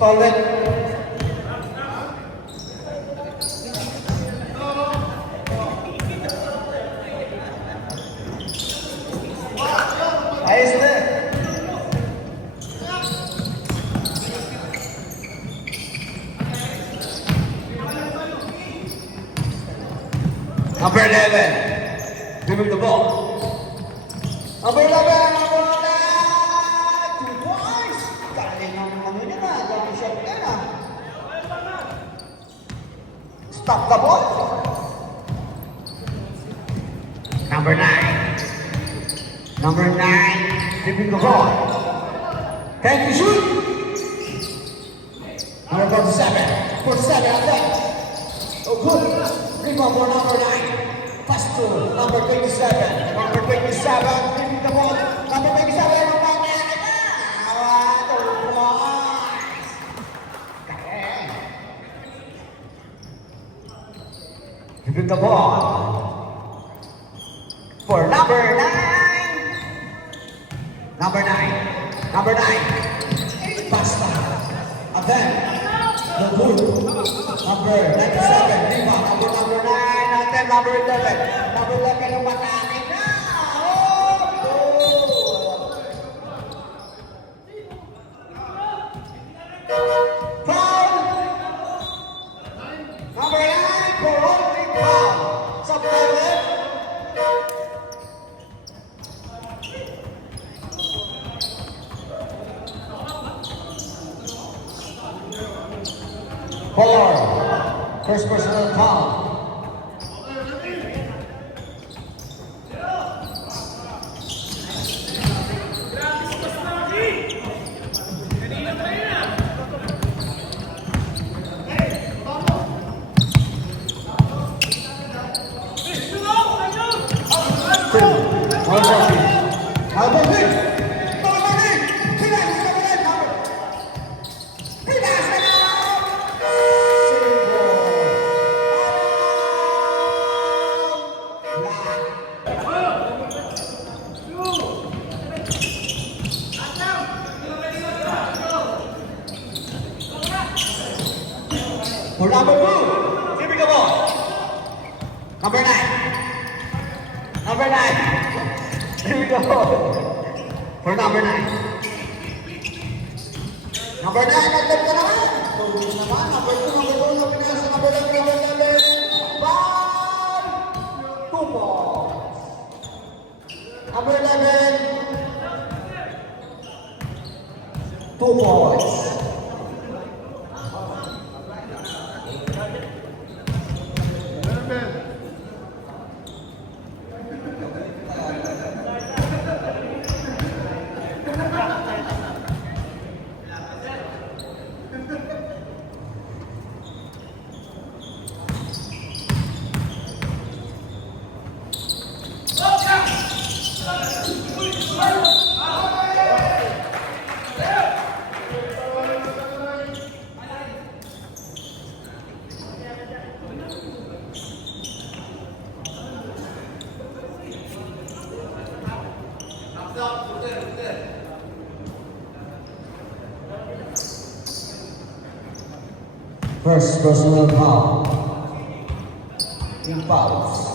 Stall it. Ayos na. Number 11. Give him the ball. Number 11. Number 11. 2 points. Galing ang ano niya na. Galing shot niya na. Stop the ball. Number 9. Number 9. Give him the ball. Can you shoot? Number 47. 47 at that. Oh, good. Rebound for number 9. Pass to number 27. Number 27. Give him the ball. Number 27. Ang bangya. Give him the ball. For number 9. Number 9. Number 9. Pass na. And then, the good. Number 97. Rebound. Number 9. And then number 11. Number 11 ang matakin na. Foul. Number 9 for only foul. Substitute. Four. First personal foul. For number 2, here we go. Number 9. Number 9. Here we go. For number 9. Number 9, nag-left ka naman. Tuloy naman. Number 2, number 2, number 9, number 11, number 11. 5. 2 points. Number 11. 2 points. First personal foul. Team fouls.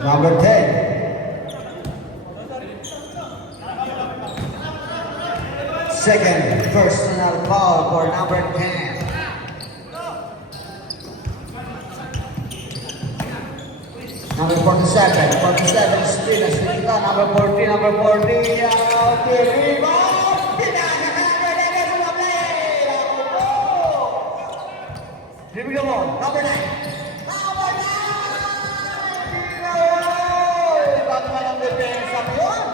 Number 10. Second personal foul for number 10. Number 47, 47 still as Nikita, number 40, number 40, here we go, number 9. Number 9! Ba't naman ang depensa mo yun?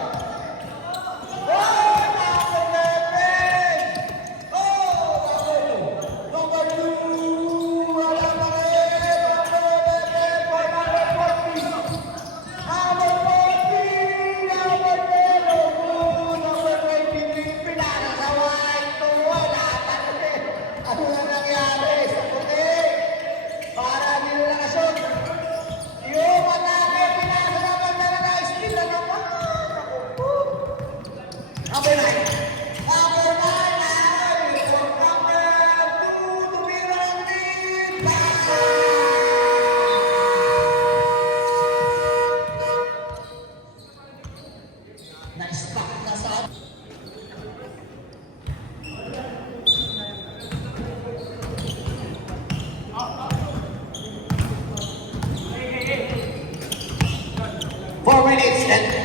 Ano na nangyari?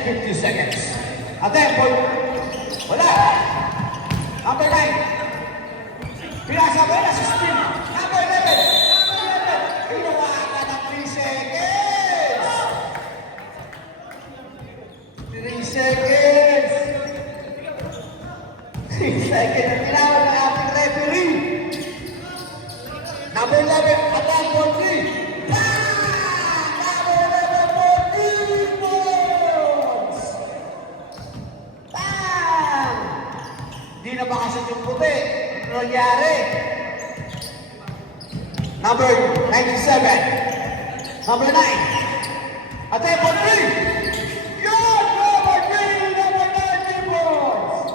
50 seconds. Attempt for... Wala. Number 9. Pinasa mo yun, assistant. Number 11. Ginawa ka ng 3 seconds. 3 seconds. 3 seconds ang tinawag ng ating referee. Number 11, attempt for 3. Number 11 for 3 points. Bam! Di na bakasot yung puti. Ano nangyari? Number 97. Number 9. Attempt for 3. Yun! Number 3! Number 9 points.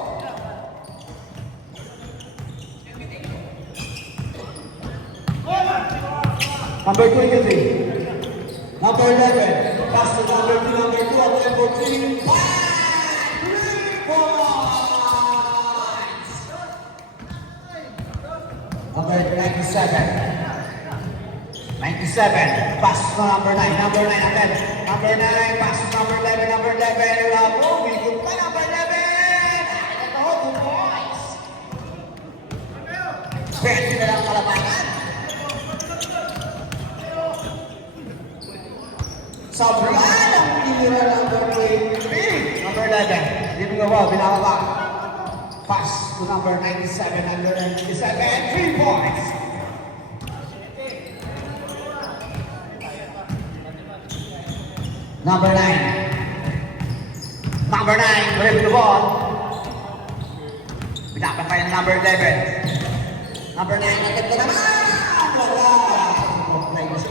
Number 23. Number 11. Pass to number 2, number 2, attempt for 3. 3 points. Number 97. 97. Pass to number 9. Number 9 attempt. Number 9. Pass to number 11. Number 11. Moving. Good pa number 11. Ito, 2 points. Pwede na lang kalabangan. Sobrang ang pinira number 23. Number 11. Hindi mo ba, binababa. Pass to number 97. Number 97. 3 points. Number 9. Number 9. Ready the ball. Pinapatay ang number 11. Number 9. Agad ka naman. Wala. Number 2.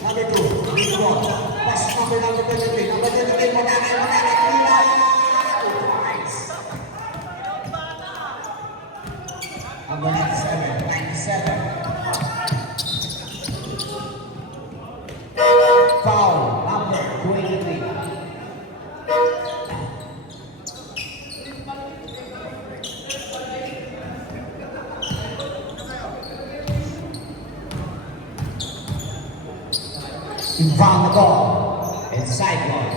Number 2. Pass number 23. Number 23. Manakay. Nila. 2 points. Number 97. 97. Foul. Number 23. In front of the ball, it's sidewalk.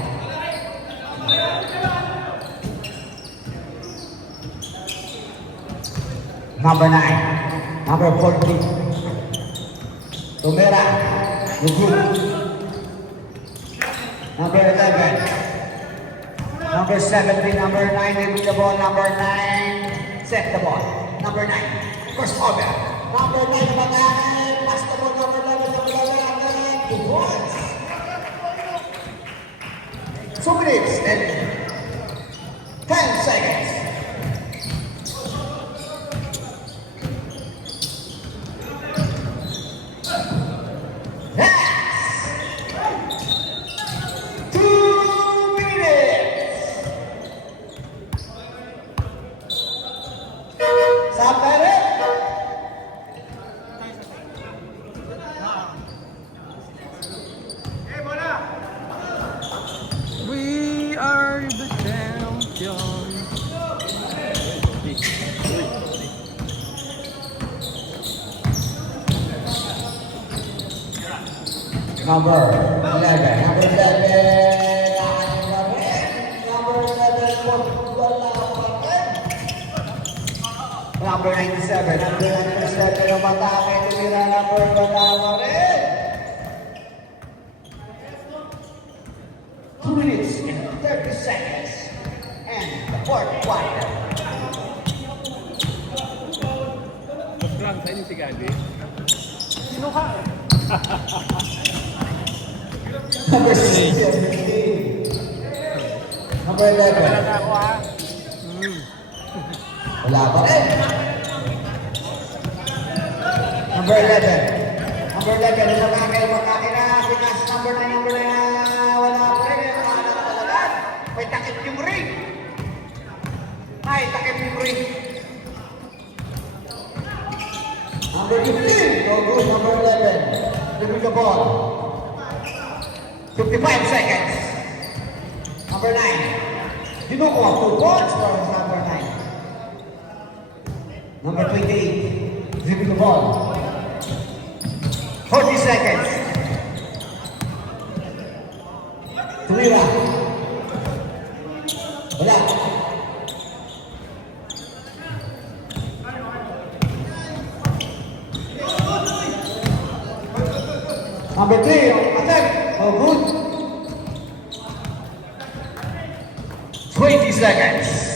Number 9, number 14, Tumera, Lugud. Number 11, number 17, number 9, with the ball, number 9, set the ball. Number 9, first over. Number 9, pass the ball, number 11, number 11, 2 points. 2 minutes and 10 seconds. That's 2 minutes. Sampai rin. We are the champions. Number 11. Number 11. Number 11. Number 97. Number 97. Umatake. Tumira number 1 rin. 2 minutes and 30 seconds. And the 4th quarter. Lang sa inyo si Gandhi. Sino ka? Number 16. Number 11. Wala na ako ha. Wala pa rin. Number 11. Number 11. Umatake na. Pinas number 9. Number 9. Wala pa rin. May takip yung ring. May takip yung ring. Number 15. Go good. Number 11. Give me the ball. 55 seconds. Number 9. Kinukuha 2 points for number 9. Number 28. Dribbling the ball. 40 seconds. Tumira. Number 3, attempt. No good. 20 seconds.